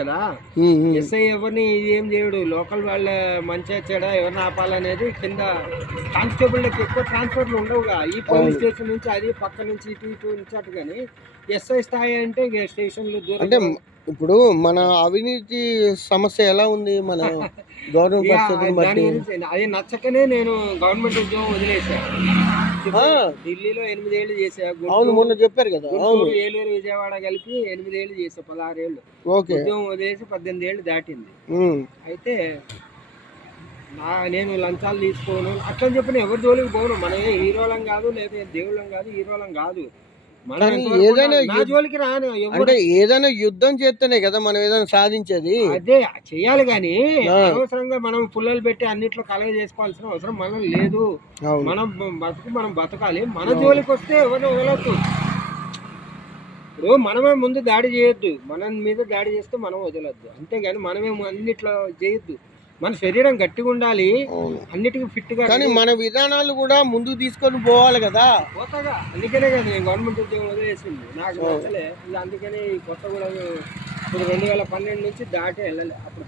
కదా. ఎస్ఐ ఎవరిని ఏం చేయడు, లోకల్ వాళ్ళ మంచిగా చెడా ఎవరిని ఆపాలనేది కింద కానిస్టేబుల్కి ఎక్కువ ట్రాన్స్ఫర్లు ఉండవుగా. ఈ పోలీస్ స్టేషన్ నుంచి అది పక్క నుంచి ఇటు ఇటు నుంచి అటు, కానీ ఎస్ఐ స్థాయి అంటే స్టేషన్లు దూరం. అంటే ఇప్పుడు మన అవినీతి సమస్య ఎలా ఉంది మన గవర్నమెంట్ పరిస్థితిని దాని బట్టి? గురించి అది నచ్చకనే నేను గవర్నమెంట్ ఉద్యోగం వదిలేసాను. ఢిల్లీలో 8 ఏళ్ళు చేసా, అవును మొన్న చెప్పారు కదా. అవును, ఏలూరు విజయవాడ కలిపి 8 ఏళ్ళు చేసా, 16 ఏళ్ళు ఓకే. ఉద్యోగం వదిలేసి 18 ఏళ్ళు దాటింది. అయితే నేను లంచాలు తీసుకోను అట్లని చెప్పిన ఎవరి జోలికి పోను. మనం హీరోలం కాదు, లేదా దేవుళ్ళం కాదు, హీరోలం కాదు. ఏదైనా నా జోలికి రాను. అంటే ఏదైనా యుద్ధం చేస్తేనే కదా మనం ఏదైనా సాధించేది. అదే చెయ్యాలి, కానీ అనవసరంగా మనం పుల్లలు పెట్టి అన్నిట్లో కలగ చేసుకోవాల్సిన అవసరం మనం లేదు. మనం మనం బతకాలి. మన జోలికి వస్తే ఎవరిని వదలొద్దు. ఇప్పుడు మనమే ముందు దాడి చేయొద్దు, మన మీద దాడి చేస్తే మనం వదలొద్దు, అంతేగాని మనమే అన్నిట్లో చేయొద్దు. మన శరీరం గట్టిగా ఉండాలి, అన్నిటికీ ఫిట్ గా. కానీ మన విధానాలు కూడా ముందుకు తీసుకొని పోవాలి కదా. పోతాగా, అందుకనే కదా నేను గవర్నమెంట్ ఉద్యోగం వదిలేసింది. నాకు నచ్చలే, అందుకనే ఈ కొత్త కూడా ఇప్పుడు 2012 నుంచి దాటి వెళ్ళలే. అప్పుడు